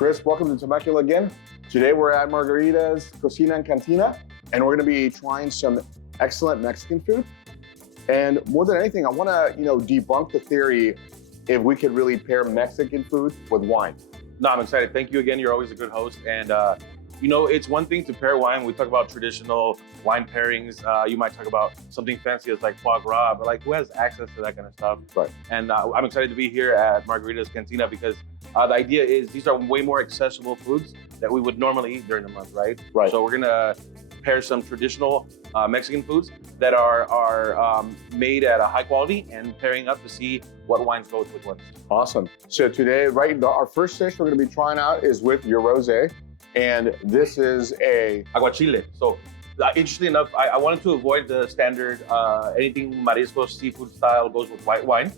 Chris, welcome to Temecula again. Today we're at Margarita's Cocina and Cantina, and we're gonna be trying some excellent Mexican food. And more than anything, I wanna debunk the theory if we could really pair Mexican food with wine. No, I'm excited. Thank you again. You're always a good host. And it's one thing to pair wine. We talk about traditional wine pairings. You might talk about something fancy as like foie gras, but like who has access to that kind of stuff? Right. And I'm excited to be here at Margarita's Cantina because the idea is these are way more accessible foods that we would normally eat during the month, right? Right. So we're gonna pair some traditional Mexican foods that are made at a high quality and pairing up to see what wines go with what. Awesome. So today, our first dish we're gonna be trying out is with your rosé. And this is a Aguachile. So interestingly enough, I wanted to avoid the standard anything mariscos, seafood style goes with white wine.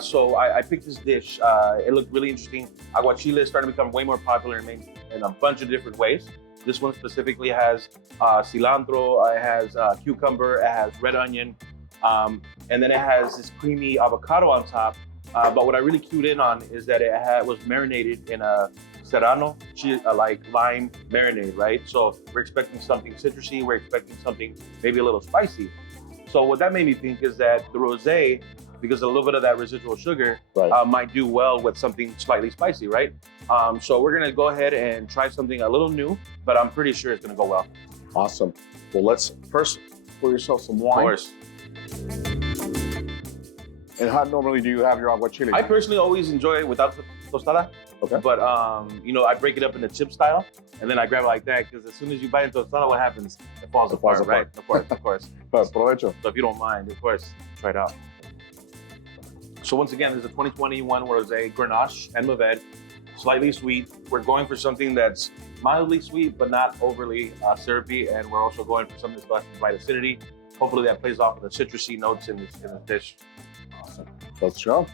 So I picked this dish. It looked really interesting. Aguachile is starting to become way more popular and made in a bunch of different ways. This one specifically has cilantro, it has cucumber, it has red onion, and then it has this creamy avocado on top. But what I really cued in on is that it was marinated in a serrano, like lime marinade, right? So we're expecting something citrusy, we're expecting something maybe a little spicy. So what that made me think is that the rosé, because a little bit of that residual sugar might do well with something slightly spicy, right? So we're gonna go ahead and try something a little new, but I'm pretty sure it's gonna go well. Awesome. Well, let's first pour yourself some wine. Of course. And how normally do you have your aguachile? I personally always enjoy it without the tostada. Okay. But I break it up into chip style, and then I grab it like that because as soon as you bite into tostada, what happens? It falls apart, right? Of course. Provecho. So if you don't mind, of course, try it out. So once again, this is a 2021 rosé Grenache and Mourvèdre, slightly sweet. We're going for something that's mildly sweet, but not overly syrupy, and we're also going for something that's got the right acidity. Hopefully that plays off of the citrusy notes in this dish. Awesome. Let's go.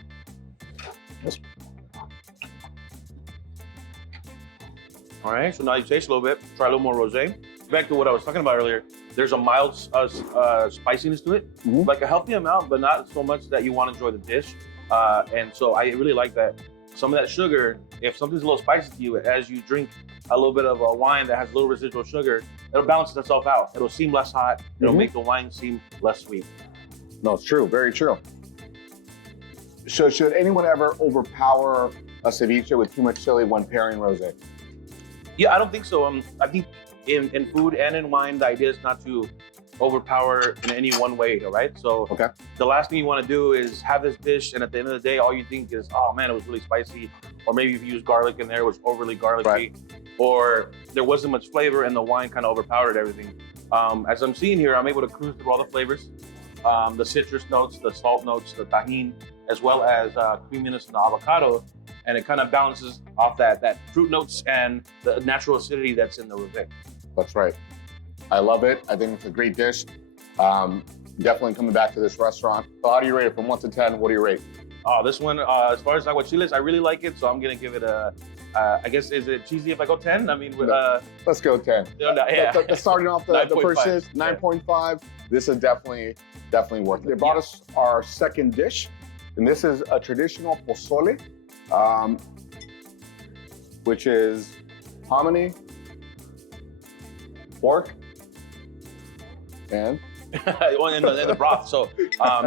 Yes. All right, so now you taste a little bit, try a little more rosé. Back to what I was talking about earlier, there's a mild spiciness to it, like a healthy amount, but not so much that you want to enjoy the dish. And so I really like that. Some of that sugar, if something's a little spicy to you, as you drink a little bit of a wine that has a little residual sugar, it'll balance itself out. It'll seem less hot. It'll make the wine seem less sweet. No, it's true, very true. So should anyone ever overpower a ceviche with too much chili when pairing rosé? Yeah, I don't think so. I think in food and in wine, the idea is not to overpower in any one way, right? So the last thing you want to do is have this dish, and at the end of the day, all you think is, oh man, it was really spicy. Or maybe if you use garlic in there, it was overly garlicky. Or there wasn't much flavor and the wine kind of overpowered everything. As I'm seeing here, I'm able to cruise through all the flavors. The citrus notes, the salt notes, the tahini, as well as creaminess in the avocado. And it kind of balances off that fruit notes and the natural acidity that's in the rosé. That's right. I love it. I think it's a great dish. Definitely coming back to this restaurant. So how do you rate it from 1 to 10? What do you rate? Oh, this one, as far as aguachiles, I really like it. So I'm going to give it a, I guess, is it cheesy if I go 10? I mean, let's go 10. Yeah. Starting off the first dish, 9.5. This is definitely worth it. They brought us our second dish, and this is a traditional pozole, which is hominy, pork, and the broth. So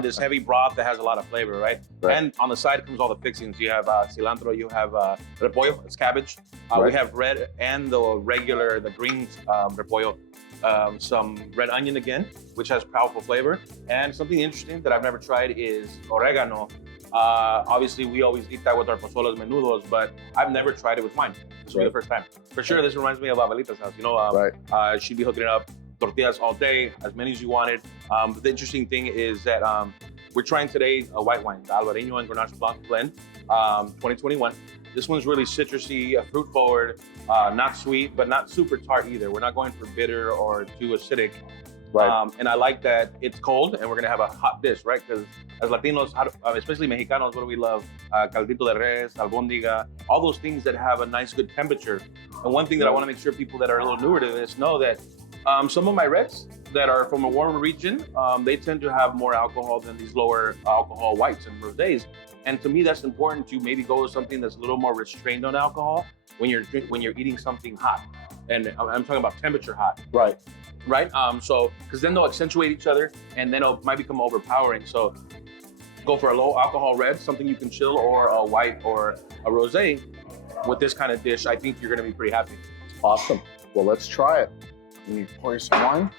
this heavy broth that has a lot of flavor, right? And on the side comes all the fixings. You have cilantro, you have repollo, it's cabbage. We have red and the green repollo. Some red onion again, which has powerful flavor. And something interesting that I've never tried is oregano. Obviously, we always eat that with our pozoles menudos, but I've never tried it with wine. This will be the first time. For sure, this reminds me of Abuelita's house. You know, she'd be hooking it up, tortillas all day, as many as you wanted. But the interesting thing is that we're trying today a white wine, the Alvareño and Grenache Blanc blend, 2021. This one's really citrusy, fruit forward, not sweet, but not super tart either. We're not going for bitter or too acidic. And I like that it's cold and we're gonna have a hot dish, right? Because as Latinos, especially Mexicanos, what do we love? Caldito de res, albóndiga, all those things that have a nice, good temperature. And one thing that I wanna make sure people that are a little newer to this know that some of my reds that are from a warmer region, they tend to have more alcohol than these lower alcohol whites and rosés. And to me, that's important to maybe go with something that's a little more restrained on alcohol when you're eating something hot. And I'm talking about temperature hot. Right. Right. So because then they'll accentuate each other, and then it might become overpowering. So go for a low alcohol red, something you can chill, or a white or a rosé. With this kind of dish, I think you're going to be pretty happy. Awesome. Well, let's try it. Let me pour you some wine.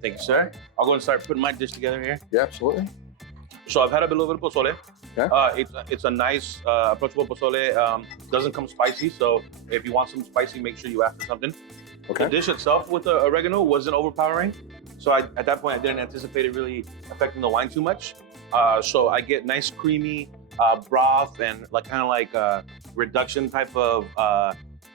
Thank you, sir. I'll go and start putting my dish together here. Yeah, absolutely. So I've had a little bit of pozole. Okay. It's a nice, approachable pozole. Doesn't come spicy, so if you want some spicy, make sure you ask for something. Okay. The dish itself with the oregano wasn't overpowering, so at that point I didn't anticipate it really affecting the wine too much. So I get nice creamy broth and kind of reduction type of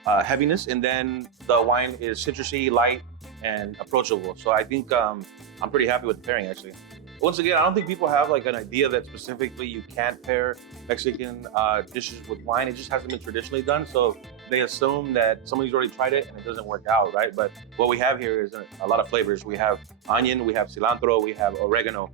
heaviness, and then the wine is citrusy, light, and approachable. So I think I'm pretty happy with the pairing, actually. Once again, I don't think people have an idea that specifically you can't pair Mexican dishes with wine. It just hasn't been traditionally done. So they assume that somebody's already tried it and it doesn't work out, right? But what we have here is a lot of flavors. We have onion, we have cilantro, we have oregano.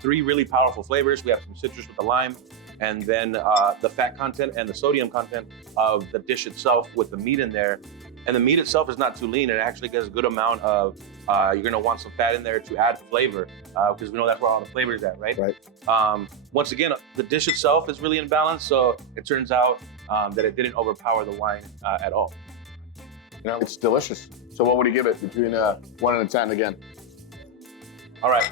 3 really powerful flavors. We have some citrus with the lime, and then the fat content and the sodium content of the dish itself with the meat in there. And the meat itself is not too lean. It actually gets a good amount of, you're gonna want some fat in there to add flavor, because we know that's where all the flavor is at, right? Right. Once again, the dish itself is really in balance, so it turns out that it didn't overpower the wine at all. It's delicious. So what would you give it between 1 and a 10 again? All right,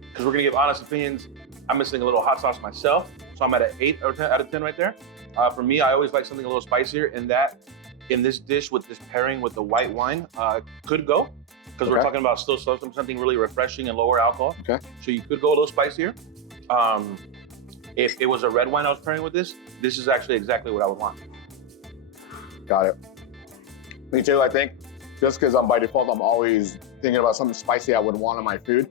because we're gonna give honest opinions, I'm missing a little hot sauce myself, so I'm at an 8 out of 10 right there. For me, I always like something a little spicier, and that in this dish with this pairing with the white wine could go, because we're talking about still something really refreshing and lower alcohol. Okay. So you could go a little spicier. If it was a red wine I was pairing with this is actually exactly what I would want. Got it. Me too, I think. Just because by default, I'm always thinking about something spicy I would want on my food.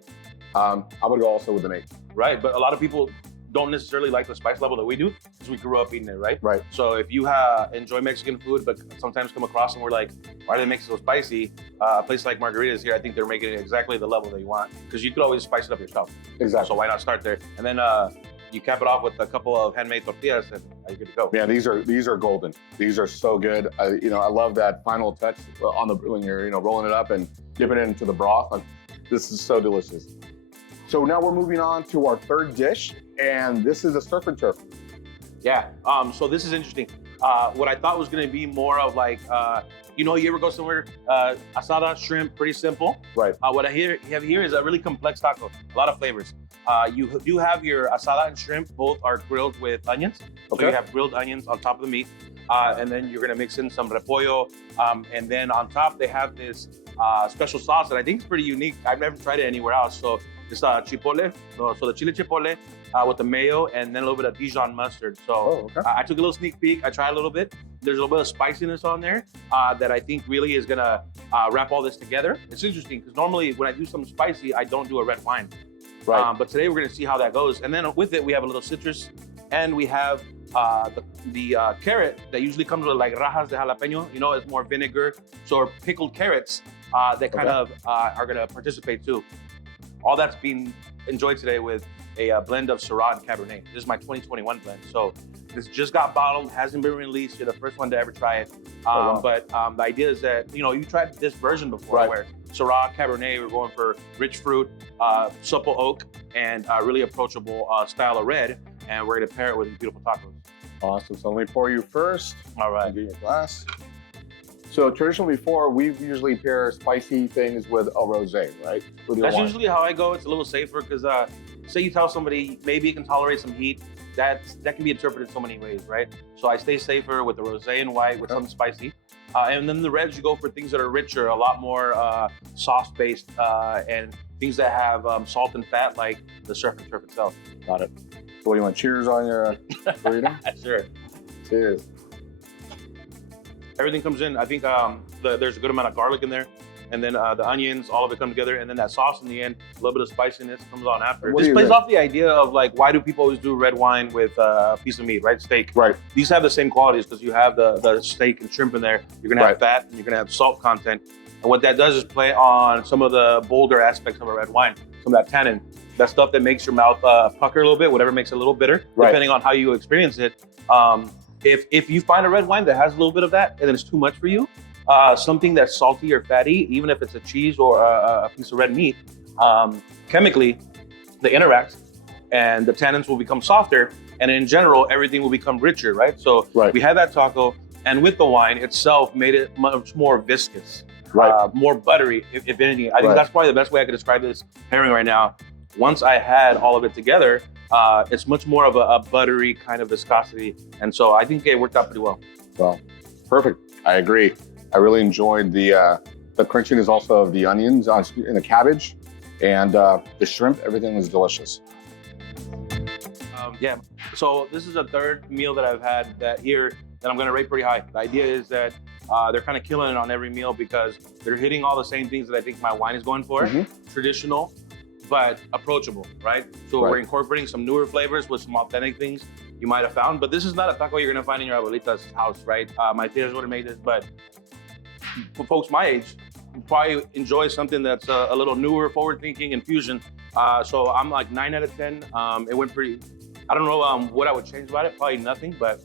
I would go also with an 8. Right, but a lot of people don't necessarily like the spice level that we do, because we grew up eating it, right? Right. So if you enjoy Mexican food, but sometimes come across and we're like, why do they make it so spicy? A place like Margarita's here, I think they're making it exactly the level that you want, because you could always spice it up yourself. Exactly. So why not start there? And then you cap it off with a couple of handmade tortillas, and you're good to go. Yeah, these are golden. These are so good. I love that final touch on when you're rolling it up and dipping it into the broth. This is so delicious. So now we're moving on to our 3rd dish, and this is a surf and turf. Yeah, so this is interesting. What I thought was gonna be more of you ever go somewhere, asada, shrimp, pretty simple. Right. What I have here is a really complex taco, a lot of flavors. You do have your asada and shrimp, both are grilled with onions. So you have grilled onions on top of the meat, and then you're gonna mix in some repollo, and then on top they have this special sauce that I think is pretty unique. I've never tried it anywhere else. So it's chipotle, so the chile chipotle with the mayo, and then a little bit of Dijon mustard. So I took a little sneak peek. I tried a little bit. There's a little bit of spiciness on there that I think really is gonna wrap all this together. It's interesting because normally when I do something spicy, I don't do a red wine. Right. But today we're gonna see how that goes. And then with it, we have a little citrus, and we have the carrot that usually comes with rajas de jalapeno. It's more vinegar. So pickled carrots that kind of are gonna participate too. All that's being enjoyed today with a blend of Syrah and Cabernet. This is my 2021 blend. So this just got bottled, hasn't been released. You're the first one to ever try it. But the idea is that, you tried this version before where Syrah, Cabernet, we're going for rich fruit, supple oak, and really approachable style of red. And we're gonna pair it with these beautiful tacos. Awesome, so let me pour you first. All right. Get your glass. So traditionally before, we usually pair spicy things with a rosé, right? That's usually how I go. It's a little safer because say you tell somebody maybe you can tolerate some heat, that can be interpreted so many ways, right? So I stay safer with the rosé and white with something spicy. And then the reds, you go for things that are richer, a lot more sauce-based, and things that have salt and fat like the surf and turf itself. Got it. So what do you want, cheers on your burrito? Sure. Cheers. Everything comes in. I think there's a good amount of garlic in there. And then the onions, all of it come together. And then that sauce in the end, a little bit of spiciness comes on after. This plays off the idea of why do people always do red wine with a piece of meat, right? Steak. Right. These have the same qualities because you have the steak and shrimp in there. You're gonna have fat and you're gonna have salt content. And what that does is play on some of the bolder aspects of a red wine, some of that tannin. that stuff that makes your mouth pucker a little bit, whatever makes it a little bitter, depending on how you experience it. If you find a red wine that has a little bit of that and then it's too much for you, something that's salty or fatty, even if it's a cheese or a piece of red meat, chemically they interact and the tannins will become softer, and in general everything will become richer, right? So we had that taco, and with the wine itself made it much more viscous, more buttery, if anything. I think that's probably the best way I could describe this pairing right now. Once I had all of it together, it's much more of a buttery kind of viscosity, and so I think it worked out pretty well. Well, perfect. I agree. I really enjoyed the crunchiness also of the onions in the cabbage, and the shrimp. Everything was delicious. Yeah. So this is the third meal that I've had that here that I'm going to rate pretty high. The idea is that they're kind of killing it on every meal because they're hitting all the same things that I think my wine is going for. Traditional, but approachable, right? So we're incorporating some newer flavors with some authentic things you might have found. But this is not a taco you're going to find in your abuelita's house, right? My tias would have made this, but for folks my age, you probably enjoy something that's a little newer, forward-thinking, and fusion. So I'm like 9 out of 10. It went pretty. I don't know what I would change about it. Probably nothing, but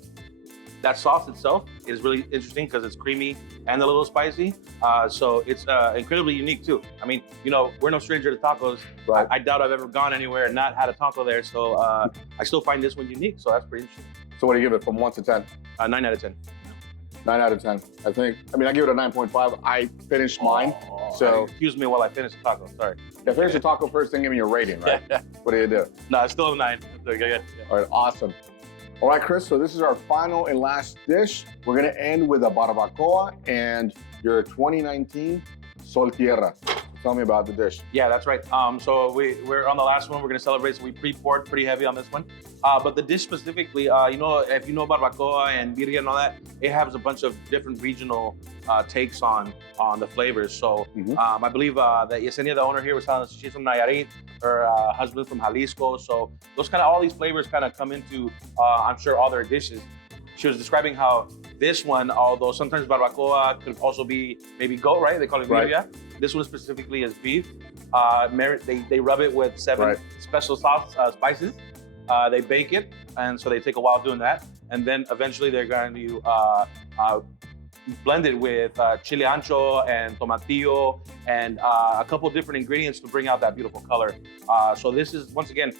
that sauce itself is really interesting because it's creamy and a little spicy. So it's incredibly unique too. I mean, you know, we're no stranger to tacos. I doubt I've ever gone anywhere and not had a taco there. So I still find this one unique. So that's pretty interesting. So what do you give it from 1 to 10? 9 out of 10. 9 out of 10. I think. I mean, I give it a 9.5. I finished mine. So excuse me while I finish the taco. Sorry. Yeah, finish the taco first, then give me your rating, right? What do you do? No, it's still a 9. All right, awesome. All right, Chris, so this is our final and last dish. We're gonna end with a barbacoa and your 2019 Sol Tierra. Tell me about the dish. Yeah, that's right. So we're on the last one. We're gonna celebrate, so we pre-poured pretty heavy on this one. But the dish specifically, you know, if you know barbacoa and birria and all that, it has a bunch of different regional takes on the flavors. So I believe that Yesenia, the owner here, was telling us she's from Nayarit, her husband's from Jalisco. So those kind of, all these flavors kind of come into, I'm sure, all their dishes. She was describing how this one, although sometimes barbacoa could also be maybe goat, right? They call it birria. This one specifically is beef. They rub it with 7 special sauce spices. They bake it, and so they take a while doing that. And then eventually they're going to blend it with chile ancho and tomatillo and a couple different ingredients to bring out that beautiful color. So this is, once again,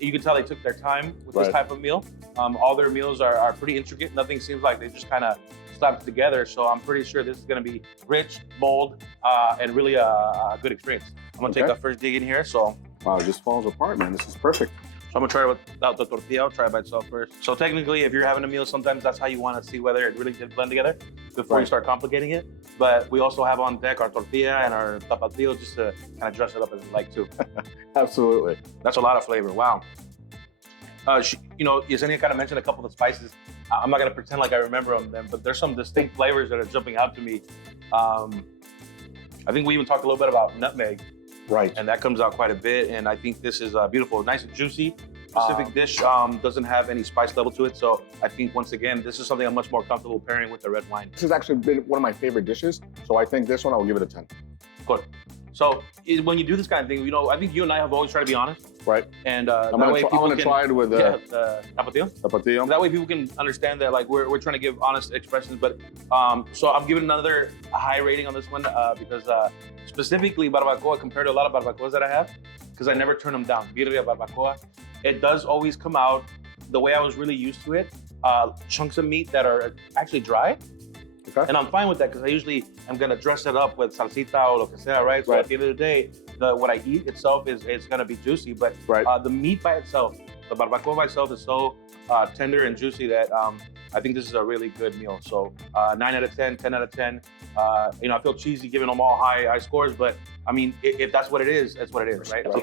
you can tell they took their time with this type of meal. All their meals are pretty intricate. Nothing seems like they just kind of slapped together. So I'm pretty sure this is going to be rich, bold, and really a good experience. I'm going to take that first dig in here. So wow, it just falls apart, man. This is perfect. So I'm gonna try it without the tortilla. I'll try it by itself first. So technically, if you're having a meal, sometimes that's how you want to see whether it really did blend together before you start complicating it. But we also have on deck our tortilla and our tapatio just to kind of dress it up as we like too. Absolutely. That's a lot of flavor. Wow. You know, Yesenia kind of mentioned a couple of the spices. I'm not gonna pretend like I remember them, but there's some distinct flavors that are jumping out to me. I think we even talked a little bit about nutmeg. And that comes out quite a bit, and I think this is beautiful, nice and juicy. Specific dish doesn't have any spice level to it, so I think once again this is something I'm much more comfortable pairing with the red wine. This has actually been one of my favorite dishes, so I think this one I will give it a 10. Good. So when you do this kind of thing, you know, I think you and I have always tried to be honest. And I'm gonna try it with the tapatio. Tapatio. That way people can understand that like we're trying to give honest expressions. But so I'm giving another high rating on this one because specifically barbacoa compared to a lot of barbacoas that I have, because I never turn them down. Birria, barbacoa, it does always come out the way I was really used to it. Chunks of meat that are actually dry. And I'm fine with that because I usually am gonna dress it up with salsita or lo que sea, right? So at the end of the day, what I eat itself is gonna be juicy, but the meat by itself, the barbacoa by itself is so tender and juicy that I think this is a really good meal. So 9 out of 10, 10 out of 10. You know, I feel cheesy giving them all high scores, but I mean, if that's what it is, that's what it is, right? So